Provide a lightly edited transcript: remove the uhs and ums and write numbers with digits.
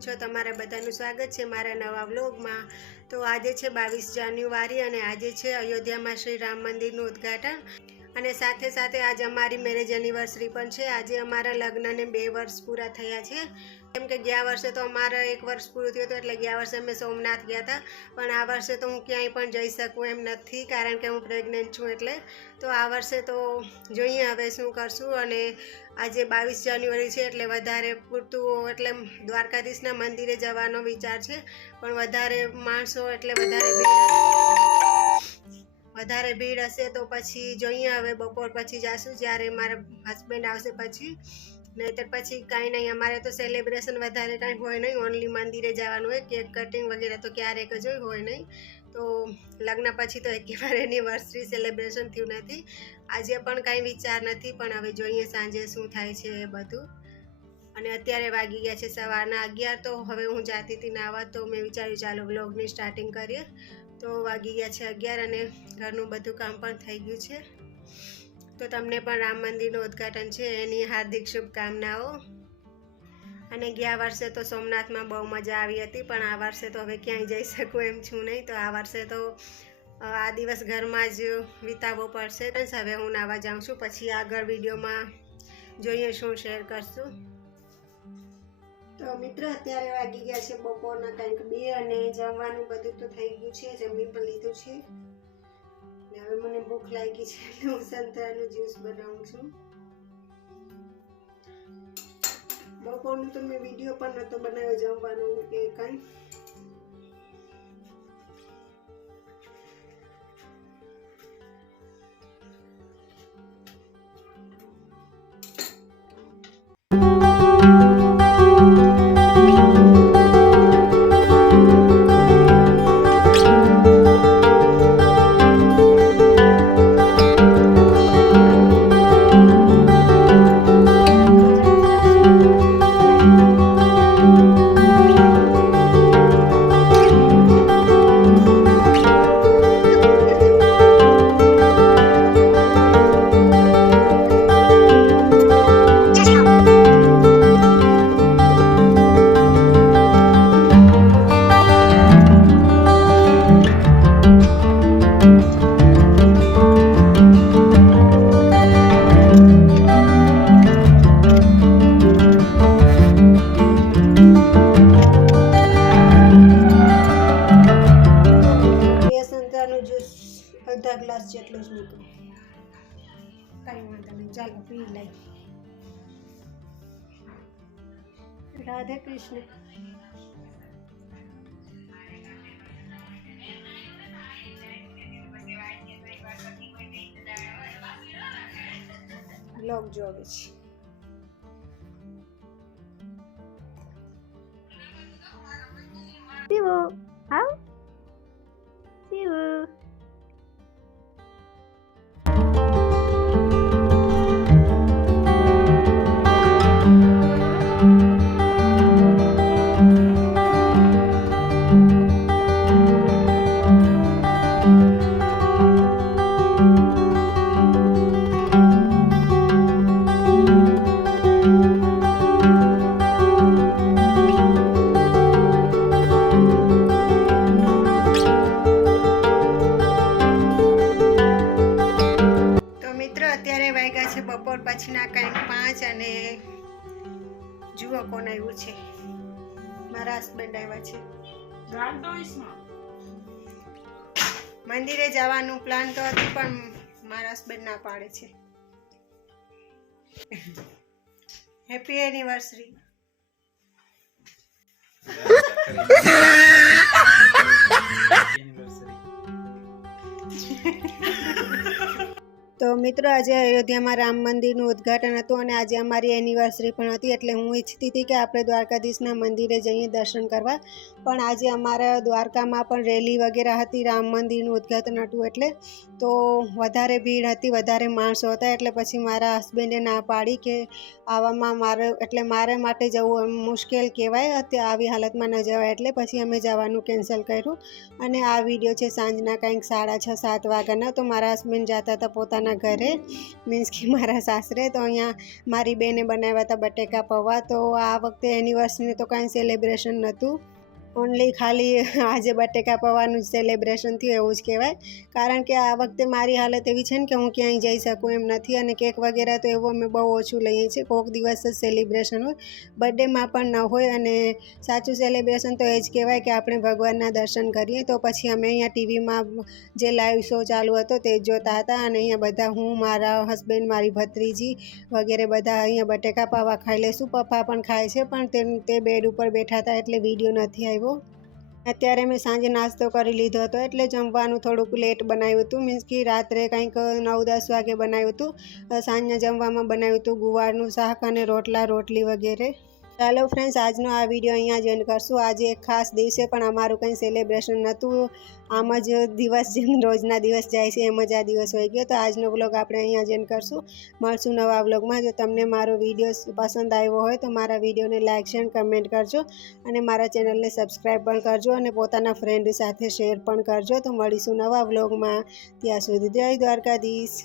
છો? તમારા બધાનું સ્વાગત છે મારા નવા વ્લોગમાં। તો આજે છે 22 જાન્યુઆરી અને આજે છે અયોધ્યામાં શ્રી રામ મંદિરનું ઉદ્ઘાટન અને સાથે સાથે આજે અમારી મેરેજ એનિવર્સરી પણ છે। આજે અમારા લગ્નને 2 વર્ષ પૂરા થયા છે। કેમ કે ગયા વર્ષે તો અમારા 1 વર્ષ પૂરું થયું હતું એટલે ગયા વર્ષે અમે સોમનાથ ગયા હતા, પણ આ વર્ષે તો હું ક્યાંય પણ જઈ શકું એમ નથી કારણ કે હું પ્રેગ્નન્ટ છું। એટલે તો આ વર્ષે તો જોઈએ હવે શું કરશું। અને આજે 22 જાન્યુઆરી છે એટલે વધારે પૂરતું એટલે દ્વારકાધીશના મંદિરે જવાનો વિચાર છે, પણ વધારે માણસો એટલે વધારે ભીડ હશે તો પછી જોઈએ હવે બપોર પછી જાશું જ્યારે મારા હસબન્ડ આવશે પછી, નહીંતર પછી કાંઈ નહીં। અમારે તો સેલિબ્રેશન વધારે કાંઈ હોય નહીં, ઓનલી મંદિરે જવાનું હોય, કેક કટિંગ વગેરે તો ક્યારેક જ હોય નહીં। તો લગ્ન પછી તો એકવાર એનિવર્સરી સેલિબ્રેશન થયું નથી, આજે પણ કાંઈ વિચાર નથી, પણ હવે જોઈએ સાંજે શું થાય છે એ બધું। અને અત્યારે વાગી ગયા છે સવારના 11। તો હવે હું જાતી હતી નાહવા, તો મેં વિચાર્યું ચાલો વ્લોગની સ્ટાર્ટિંગ કરીએ। તો વાગી ગયા છે 11 અને ઘરનું બધું કામ પણ થઈ ગયું છે। તો તમને પણ રામ મંદિરનું ઉદ્ઘાટન છે એની હાર્દિક શુભકામનાઓ। અને ગયા વર્ષે તો સોમનાથમાં બહુ મજા આવી હતી, પણ આ વર્ષે તો હવે ક્યાંય જઈ શકું એમ છું નહીં, તો આ વર્ષે તો આ દિવસ ઘરમાં જ વિતાવવો પડશે। હવે હું નાહવા જાઉં છું, પછી આગળ વિડીયોમાં જોઈએ શું શેર કરશું। તો મિત્રો અત્યારે વાગી ગયા છે બપોરના કંઈક 2 અને જમવાનું બધું તો થઈ ગયું છે, જમી પણ લીધું છે। હવે મને ભૂખ લાગી છે એટલે હું સંતરાનું જ્યુસ બનાવું છું। બપોરનું તો મેં વિડીયો પણ નહોતો બનાવ્યો જમવાનું કે કંઈ। અડધા ગ્લાસ જેટલું જ મૂકું, કાંઈ વાંધો નહીં, ચાલો પી લઈ। રાધે કૃષ્ણ। લોક જોવે છે। શિવો આવ શિવો। અત્યારે વાગ્યા છે બપોર પછીના કંઈક 5 અને જુઓ કોણ આવ્યું છે, મારા હસબન્ડ આવ્યા છે। મંદિરે જવાનું પ્લાન તો હતું પણ મારા હસબન્ડ ના પાડે છે। Happy anniversary. તો મિત્રો આજે અયોધ્યામાં રામ મંદિરનું ઉદ્ઘાટન હતું અને આજે અમારી એનિવર્સરી પણ હતી, એટલે હું ઈચ્છતી હતી કે આપણે દ્વારકાધીશના મંદિરે જઈએ દર્શન કરવા, પણ આજે અમારા દ્વારકામાં પણ રેલી વગેરે હતી, રામ મંદિરનું ઉદ્ઘાટન હતું એટલે તો વધારે ભીડ હતી, વધારે માણસો હતા, એટલે પછી મારા હસબન્ડે ના પાડી કે આવામાં મારે માટે જવું એમ મુશ્કેલ કહેવાય, આવી હાલતમાં ન જવાય, એટલે પછી અમે જવાનું કેન્સલ કર્યું। અને આ વિડીયો છે સાંજના કંઈક 6:30-7 વાગ્યાના। તો મારા હસબન્ડ જતા હતા પોતાના ઘરે ઘરે, મીન્સ કે મારા સાસરે. તો અહીંયા મારી બેને બનાવ્યા હતા બટેકા પૌવા. તો આ વખતે એનિવર્સરીનું તો કાંઈ સેલિબ્રેશન નહોતું, ઓનલી ખાલી આજે બટેકા પૌવાનું જ સેલિબ્રેશન થયું એવું જ કહેવાય. કારણ કે આ વખતે મારી હાલત એવી છે ને કે હું ક્યાંય જઈ શકું એમ નથી, અને કેક વગેરે તો એવું અમે બહુ ઓછું લઈએ છીએ. કોઈક દિવસ જ સેલિબ્રેશન હોય, બર્થડેમાં પણ ન હોય. અને સાચું સેલિબ્રેશન તો એ જ કહેવાય કે આપણે ભગવાનના દર્શન કરીએ. તો પછી અમે અહીંયા ટીવીમાં જે લાઈવ શો ચાલુ હતો તે જોતા હતા, અને અહીંયા બધા હું, મારા હસબન્ડ, મારી ભત્રીજી વગેરે બધા અહીંયા બટેકા પૌવા ખાઈ લઈશું. પપ્પા પણ ખાય છે, પણ તે બેડ ઉપર બેઠા હતા એટલે વિડીયો નથી આવ્યો. અત્યારે મેં સાંજે નાસ્તો કરી લીધો હતો, એટલે જમવાનું થોડુંક લેટ બનાવ્યું હતું, મીન્સ કે રાત્રે કંઈક 9-10 વાગે બનાવ્યું હતું. સાંજના જમવામાં બનાવ્યું હતું ગુવારનું શાક અને રોટલી વગેરે. ચાલો ફ્રેન્ડ્સ, આજનો આ વિડીયો અહીંયા જ એન્ડ કરશું. આજે એક ખાસ દિવસે પણ અમારું કંઈ સેલિબ્રેશન નહોતું, આમ જ દિવસ જેમ રોજના દિવસ જાય છે એમ જ આ દિવસ હોઈ ગયો. તો આજનો વ્લોગ આપણે અહીંયા જ એન્ડ કરશું. મળશું નવા વ્લોગમાં. જો તમને મારો વિડીયો પસંદ આવ્યો હોય તો મારા વિડીયોને લાઇક, શેર, કમેન્ટ કરજો, અને મારા ચેનલને સબસ્ક્રાઈબ પણ કરજો, અને પોતાના ફ્રેન્ડ સાથે શેર પણ કરજો. તો મળીશું નવા વ્લોગમાં. ત્યાં સુધી જય દ્વારકાધીશ.